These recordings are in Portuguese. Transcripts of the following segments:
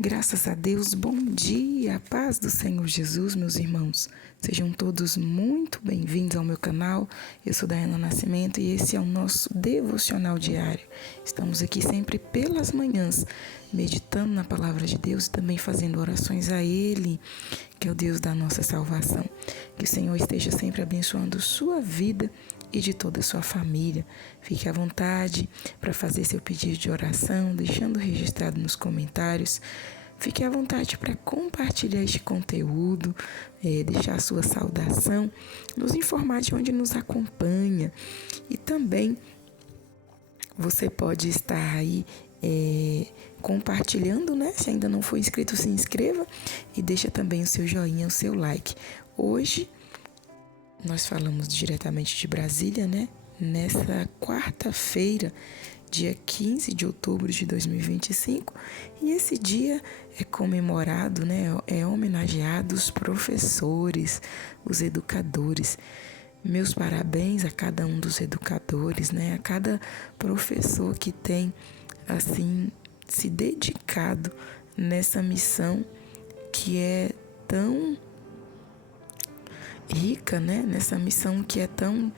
Graças a Deus, bom dia, a paz do Senhor Jesus, meus irmãos. Sejam todos muito bem-vindos ao meu canal. Eu sou Daiana Nascimento e esse é o nosso devocional diário. Estamos aqui sempre pelas manhãs, meditando na palavra de Deus e também fazendo orações a Ele, que é o Deus da nossa salvação. Que o Senhor esteja sempre abençoando sua vida e de toda a sua família. Fique à vontade para fazer seu pedido de oração, deixando registrado nos comentários. Fique à vontade para compartilhar este conteúdo, deixar a sua saudação, nos informar de onde nos acompanha. E também você pode estar aí compartilhando, né? Se ainda não for inscrito, se inscreva e deixa também o seu joinha, o seu like. Hoje nós falamos diretamente de Brasília, né? Nessa quarta-feira, dia 15 de outubro de 2025, e esse dia é comemorado, né? É homenageado os professores, os educadores. Meus parabéns a cada um dos educadores, né? A cada professor que tem, assim, se dedicado nessa missão que é tão rica, né? Nessa missão que é tão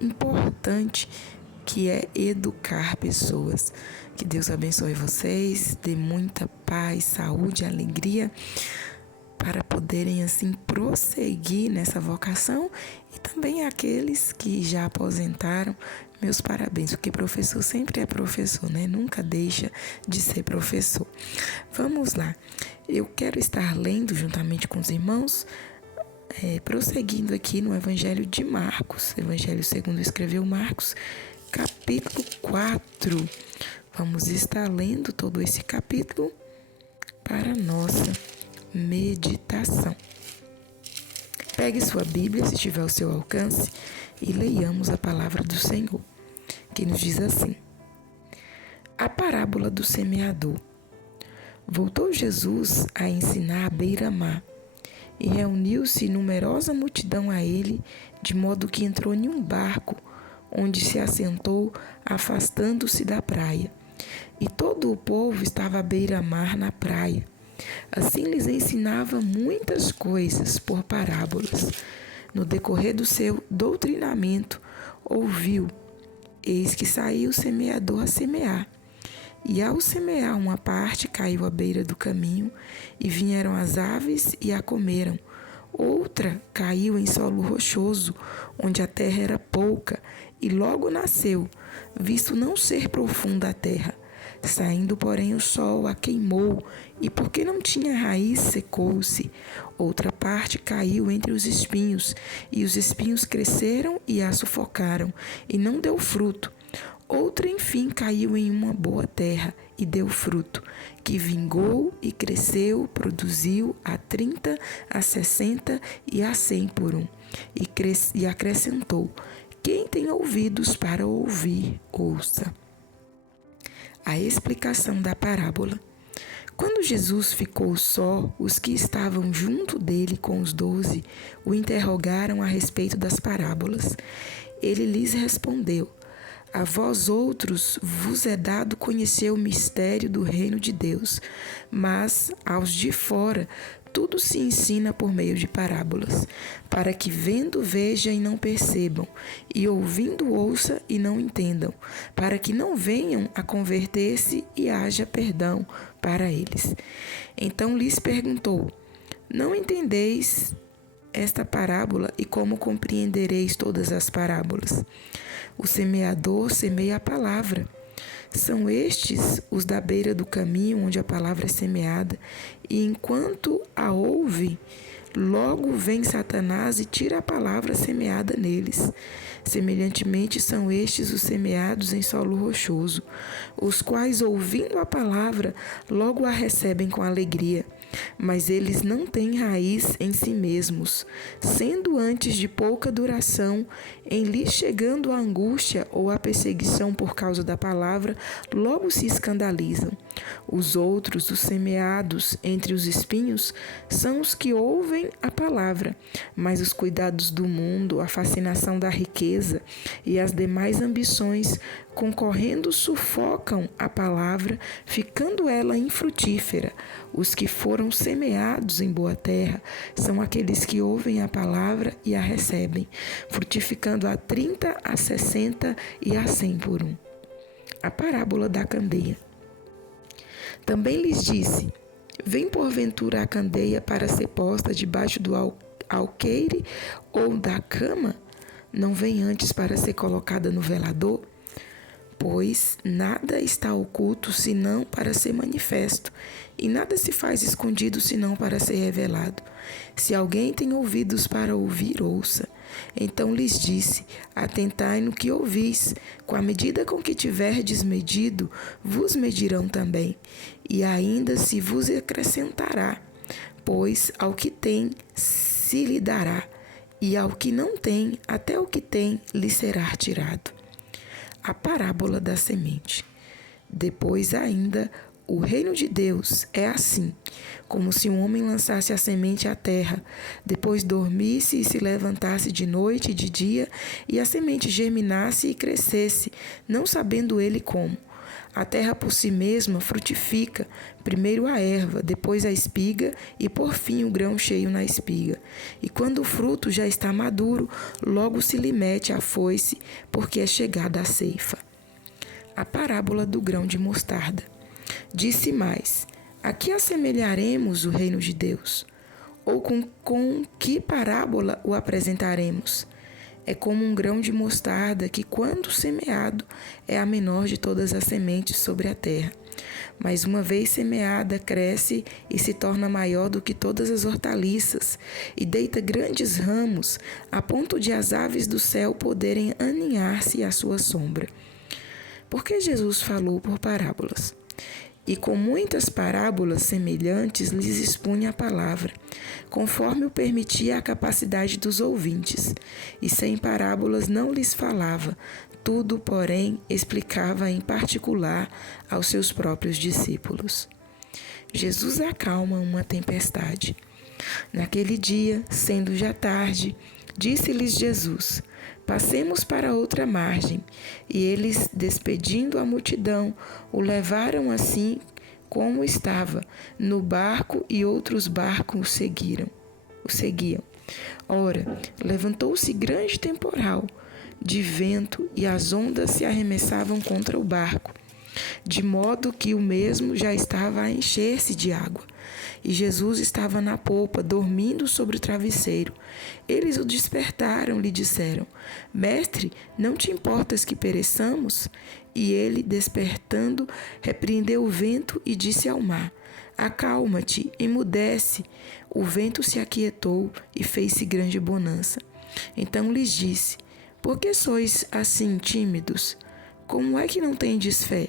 importante, que é educar pessoas. Que Deus abençoe vocês, dê muita paz, saúde, alegria, para poderem assim prosseguir nessa vocação, e também aqueles que já aposentaram, meus parabéns, porque professor sempre é professor, né? Nunca deixa de ser professor. Vamos lá, eu quero estar lendo juntamente com os irmãos, prosseguindo aqui no Evangelho de Marcos, Evangelho segundo escreveu Marcos, capítulo 4. Vamos estar lendo todo esse capítulo para a nossa meditação. Pegue sua Bíblia, se estiver ao seu alcance, e leiamos a palavra do Senhor, que nos diz assim: a parábola do semeador. Voltou Jesus a ensinar à beira-mar, e reuniu-se numerosa multidão a ele, de modo que entrou em um barco, onde se assentou, afastando-se da praia. E todo o povo estava à beira-mar na praia. Assim lhes ensinava muitas coisas por parábolas. No decorrer do seu doutrinamento, ouviu: eis que saiu o semeador a semear. E ao semear uma parte, caiu à beira do caminho, e vieram as aves e a comeram. Outra caiu em solo rochoso, onde a terra era pouca, e logo nasceu, visto não ser profunda a terra. Saindo, porém, o sol a queimou, e porque não tinha raiz, secou-se. Outra parte caiu entre os espinhos, e os espinhos cresceram e a sufocaram, e não deu fruto. Outra, enfim, caiu em uma boa terra e deu fruto, que vingou e cresceu, produziu a 30, a 60 e a 100 por um. E acrescentou: quem tem ouvidos para ouvir, ouça. A explicação da parábola. Quando Jesus ficou só, os que estavam junto dele com os 12 o interrogaram a respeito das parábolas. Ele lhes respondeu: a vós outros vos é dado conhecer o mistério do reino de Deus, mas aos de fora tudo se ensina por meio de parábolas, para que vendo veja e não percebam, e ouvindo ouça e não entendam, para que não venham a converter-se e haja perdão para eles. Então lhes perguntou: não entendeis esta parábola, e como compreendereis todas as parábolas? O semeador semeia a palavra. São estes os da beira do caminho, onde a palavra é semeada, e enquanto a ouve, logo vem Satanás e tira a palavra semeada neles. Semelhantemente são estes os semeados em solo rochoso, os quais, ouvindo a palavra, logo a recebem com alegria, mas eles não têm raiz em si mesmos, sendo antes de pouca duração, em lhes chegando a angústia ou a perseguição por causa da palavra, logo se escandalizam. Os outros, os semeados entre os espinhos, são os que ouvem a palavra, mas os cuidados do mundo, a fascinação da riqueza, riqueza e as demais ambições, concorrendo, sufocam a palavra, ficando ela infrutífera. Os que foram semeados em boa terra são aqueles que ouvem a palavra e a recebem, frutificando a 30, a 60 e a 100 por um. A parábola da candeia. Também lhes disse: vem porventura a candeia para ser posta debaixo do alqueire ou da cama? Não vem antes para ser colocada no velador? Pois nada está oculto senão para ser manifesto, e nada se faz escondido senão para ser revelado. Se alguém tem ouvidos para ouvir, ouça. Então lhes disse: atentai no que ouvis, com a medida com que tiverdes medido, vos medirão também, e ainda se vos acrescentará, pois ao que tem se lhe dará, e ao que não tem, até o que tem lhe será tirado. A parábola da semente. Depois ainda, o reino de Deus é assim, como se um homem lançasse a semente à terra, depois dormisse e se levantasse de noite e de dia, e a semente germinasse e crescesse, não sabendo ele como. A terra por si mesma frutifica, primeiro a erva, depois a espiga e por fim o grão cheio na espiga. E quando o fruto já está maduro, logo se lhe mete a foice, porque é chegada a ceifa. A parábola do grão de mostarda. Disse mais: a que assemelharemos o reino de Deus? Ou com que parábola o apresentaremos? É como um grão de mostarda que, quando semeado, é a menor de todas as sementes sobre a terra. Mas uma vez semeada, cresce e se torna maior do que todas as hortaliças, e deita grandes ramos, a ponto de as aves do céu poderem aninhar-se à sua sombra. Por que Jesus falou por parábolas? E com muitas parábolas semelhantes lhes expunha a palavra, conforme o permitia a capacidade dos ouvintes, e sem parábolas não lhes falava, tudo, porém, explicava em particular aos seus próprios discípulos. Jesus acalma uma tempestade. Naquele dia, sendo já tarde, disse-lhes Jesus: passemos para outra margem. E eles, despedindo a multidão, o levaram assim como estava, no barco, e outros barcos o seguiam. Ora, levantou-se grande temporal de vento, e as ondas se arremessavam contra o barco, de modo que o mesmo já estava a encher-se de água. E Jesus estava na popa, dormindo sobre o travesseiro. Eles o despertaram, lhe disseram: Mestre, não te importas que pereçamos? E ele, despertando, repreendeu o vento e disse ao mar: acalma-te, emudece. O vento se aquietou e fez-se grande bonança. Então lhes disse: por que sois assim tímidos? Como é que não tendes fé?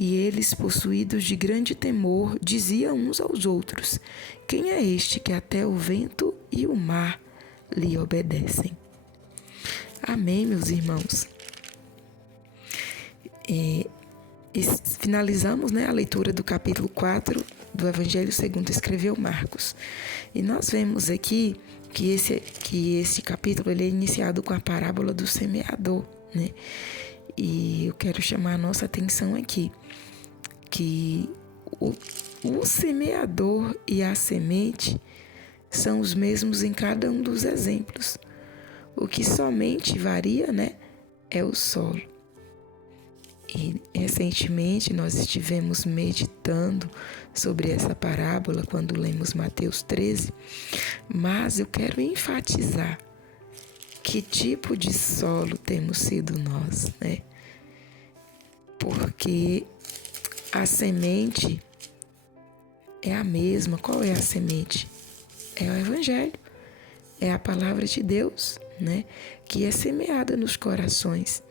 E eles, possuídos de grande temor, diziam uns aos outros: quem é este que até o vento e o mar lhe obedecem? Amém, meus irmãos. Finalizamos, a leitura do capítulo 4 do Evangelho segundo escreveu Marcos. E nós vemos aqui que esse capítulo ele é iniciado com a parábola do semeador, E eu quero chamar a nossa atenção aqui, que o semeador e a semente são os mesmos em cada um dos exemplos. O que somente varia, é o solo. E recentemente nós estivemos meditando sobre essa parábola quando lemos Mateus 13, mas eu quero enfatizar que tipo de solo temos sido nós, Porque a semente é a mesma. Qual é a semente? É o Evangelho, é a palavra de Deus, que é semeada nos corações.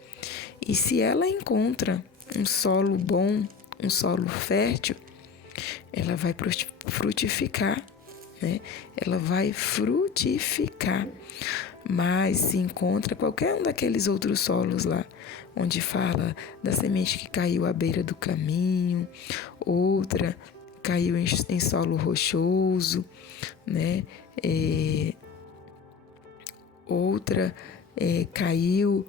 E se ela encontra um solo bom, um solo fértil, ela vai frutificar, Ela vai frutificar. Mas se encontra qualquer um daqueles outros solos lá, onde fala da semente que caiu à beira do caminho, outra caiu em solo rochoso, outra caiu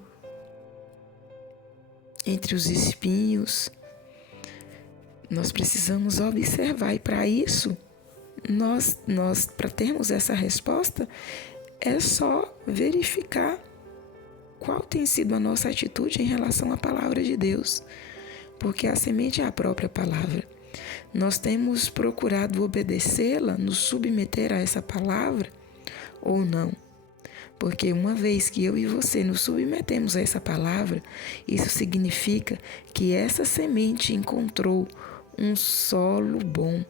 entre os espinhos. Nós precisamos observar, e para isso, nós para termos essa resposta, é só verificar qual tem sido a nossa atitude em relação à palavra de Deus, porque a semente é a própria palavra. Nós temos procurado obedecê-la, nos submeter a essa palavra ou não? Porque uma vez que eu e você nos submetemos a essa palavra, isso significa que essa semente encontrou um solo bom,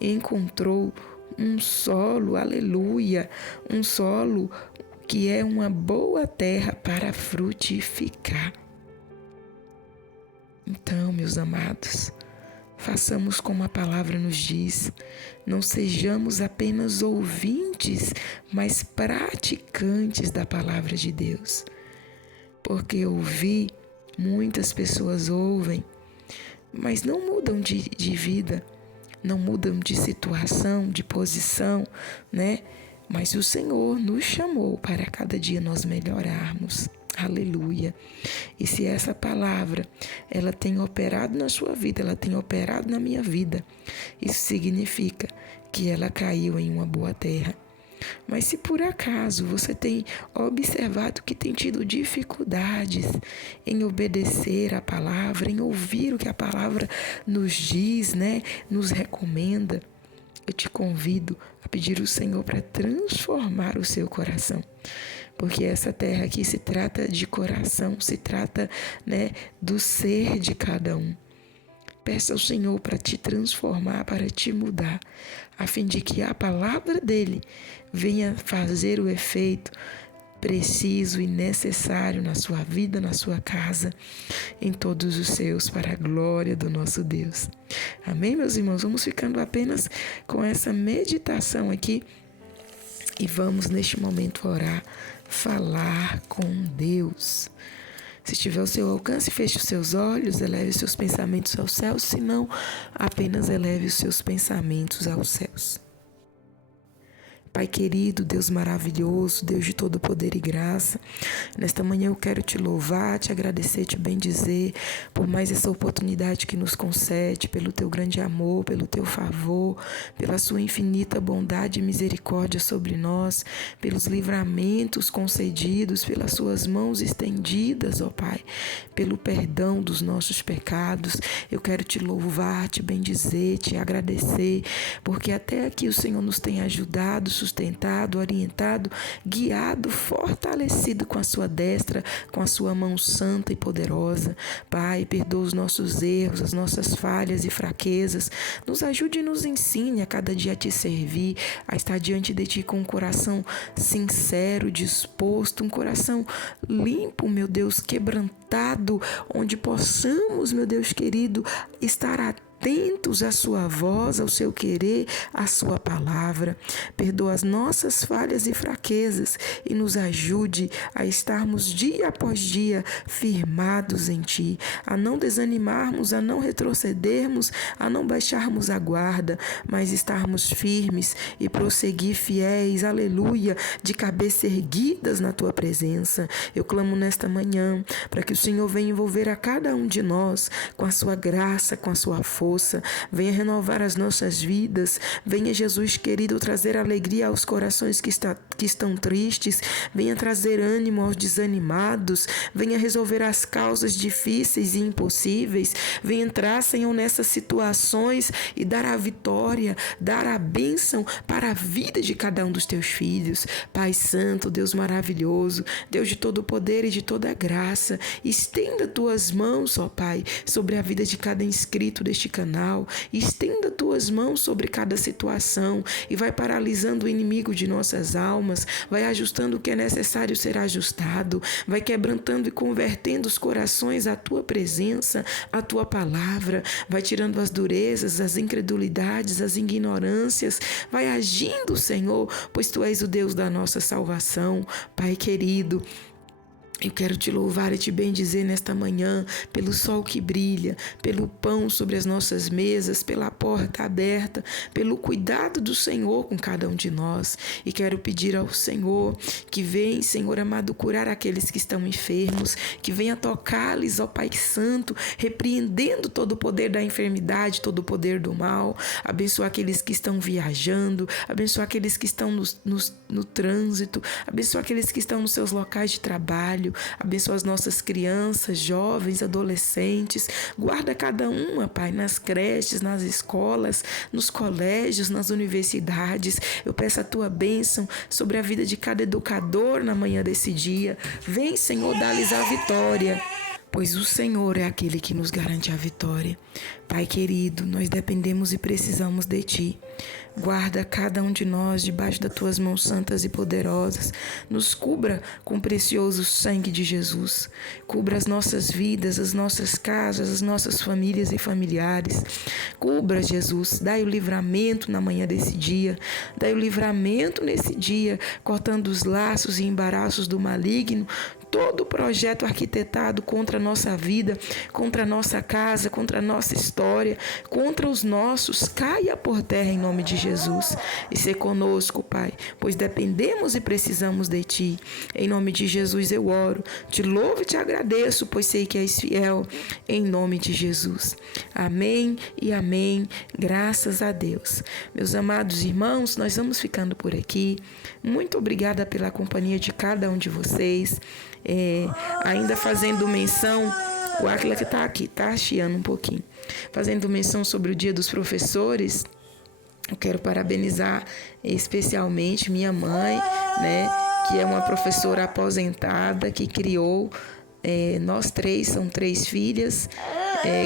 encontrou um solo, aleluia, um solo que é uma boa terra para frutificar. Então, meus amados, façamos como a palavra nos diz, não sejamos apenas ouvintes, mas praticantes da palavra de Deus. Porque ouvir, muitas pessoas ouvem, mas não mudam de vida, não mudam de situação, de posição, né? Mas o Senhor nos chamou para cada dia nós melhorarmos. Aleluia. E se essa palavra, ela tem operado na sua vida, ela tem operado na minha vida, isso significa que ela caiu em uma boa terra. Mas se por acaso você tem observado que tem tido dificuldades em obedecer a palavra, em ouvir o que a palavra nos diz, né, nos recomenda, eu te convido a pedir ao Senhor para transformar o seu coração. Porque essa terra aqui se trata de coração, se trata, né, do ser de cada um. Peça ao Senhor para te transformar, para te mudar, a fim de que a palavra dele venha fazer o efeito preciso e necessário na sua vida, na sua casa, em todos os seus, para a glória do nosso Deus. Amém, meus irmãos? Vamos ficando apenas com essa meditação aqui e vamos neste momento orar, falar com Deus. Se estiver ao seu alcance, feche os seus olhos, eleve os seus pensamentos aos céus, se não, apenas eleve os seus pensamentos aos céus. Pai querido, Deus maravilhoso, Deus de todo poder e graça, nesta manhã eu quero te louvar, te agradecer, te bendizer por mais essa oportunidade que nos concede, pelo teu grande amor, pelo teu favor, pela sua infinita bondade e misericórdia sobre nós, pelos livramentos concedidos, pelas suas mãos estendidas, ó Pai, pelo perdão dos nossos pecados. Eu quero te louvar, te bendizer, te agradecer, porque até aqui o Senhor nos tem ajudado, sustentado, orientado, guiado, fortalecido com a sua destra, com a sua mão santa e poderosa. Pai, perdoa os nossos erros, as nossas falhas e fraquezas. Nos ajude e nos ensine a cada dia a te servir, a estar diante de ti com um coração sincero, disposto, um coração limpo, meu Deus, quebrantado, onde possamos, meu Deus querido, estar atentos à sua voz, ao seu querer, à sua palavra. Perdoa as nossas falhas e fraquezas e nos ajude a estarmos dia após dia firmados em ti, a não desanimarmos, a não retrocedermos, a não baixarmos a guarda, mas estarmos firmes e prosseguir fiéis, aleluia, de cabeça erguidas na tua presença. Eu clamo nesta manhã para que o Senhor venha envolver a cada um de nós com a sua graça, com a sua força. Venha renovar as nossas vidas. Venha, Jesus querido, trazer alegria aos corações que estão tristes. Venha trazer ânimo aos desanimados. Venha resolver as causas difíceis e impossíveis. Venha entrar, Senhor, nessas situações e dar a vitória, dar a bênção para a vida de cada um dos teus filhos. Pai Santo, Deus maravilhoso, Deus de todo o poder e de toda a graça, estenda tuas mãos, ó Pai, sobre a vida de cada inscrito deste canal, estenda tuas mãos sobre cada situação e vai paralisando o inimigo de nossas almas, vai ajustando o que é necessário ser ajustado, vai quebrantando e convertendo os corações à tua presença, à tua palavra, vai tirando as durezas, as incredulidades, as ignorâncias, vai agindo, Senhor, pois tu és o Deus da nossa salvação. Pai querido, Eu quero te louvar e te bendizer nesta manhã pelo sol que brilha, pelo pão sobre as nossas mesas, pela porta aberta, pelo cuidado do Senhor com cada um de nós. E quero pedir ao Senhor que venha, Senhor amado, curar aqueles que estão enfermos, que venha tocar-lhes, ó Pai Santo, repreendendo todo o poder da enfermidade, todo o poder do mal. Abençoa aqueles que estão viajando, abençoa aqueles que estão no trânsito, abençoa aqueles que estão nos seus locais de trabalho. Abençoa as nossas crianças, jovens, adolescentes. Guarda cada uma, Pai, nas creches, nas escolas, nos colégios, nas universidades. Eu peço a tua bênção sobre a vida de cada educador na manhã desse dia. Vem, Senhor, dá-lhes a vitória, pois o Senhor é aquele que nos garante a vitória. Pai querido, nós dependemos e precisamos de Ti. Guarda cada um de nós debaixo das Tuas mãos santas e poderosas. Nos cubra com o precioso sangue de Jesus. Cubra as nossas vidas, as nossas casas, as nossas famílias e familiares. Cubra, Jesus. Dai o livramento na manhã desse dia. Dai o livramento nesse dia, cortando os laços e embaraços do maligno. Todo projeto arquitetado contra a nossa vida, contra a nossa casa, contra a nossa história, contra os nossos, caia por terra em nome de Jesus. E ser conosco, Pai, pois dependemos e precisamos de Ti. Em nome de Jesus eu oro, te louvo e te agradeço, pois sei que és fiel, em nome de Jesus. Amém e amém, graças a Deus. Meus amados irmãos, nós vamos ficando por aqui. Muito obrigada pela companhia de cada um de vocês. Ainda fazendo menção, o Áquila que está aqui, tá chiando um pouquinho. Fazendo menção sobre o Dia dos Professores, eu quero parabenizar especialmente minha mãe, né, que é uma professora aposentada que criou nós três, são 3 filhas,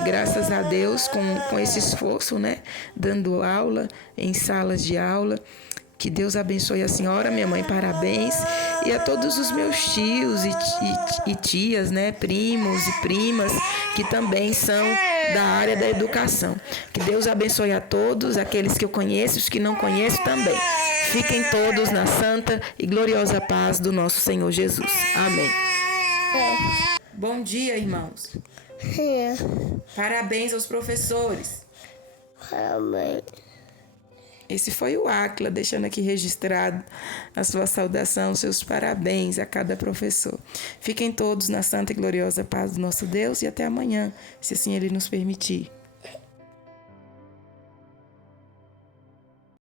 graças a Deus, com esse esforço, né, dando aula em salas de aula. Que Deus abençoe a senhora, minha mãe, parabéns. E a todos os meus tios e tias, né, primos e primas, que também são da área da educação. Que Deus abençoe a todos, aqueles que eu conheço, os que não conheço também. Fiquem todos na santa e gloriosa paz do nosso Senhor Jesus. Amém. Bom dia, irmãos. Parabéns aos professores. Parabéns. Esse foi o Áquila, deixando aqui registrado a sua saudação, seus parabéns a cada professor. Fiquem todos na santa e gloriosa paz do nosso Deus e até amanhã, se assim Ele nos permitir.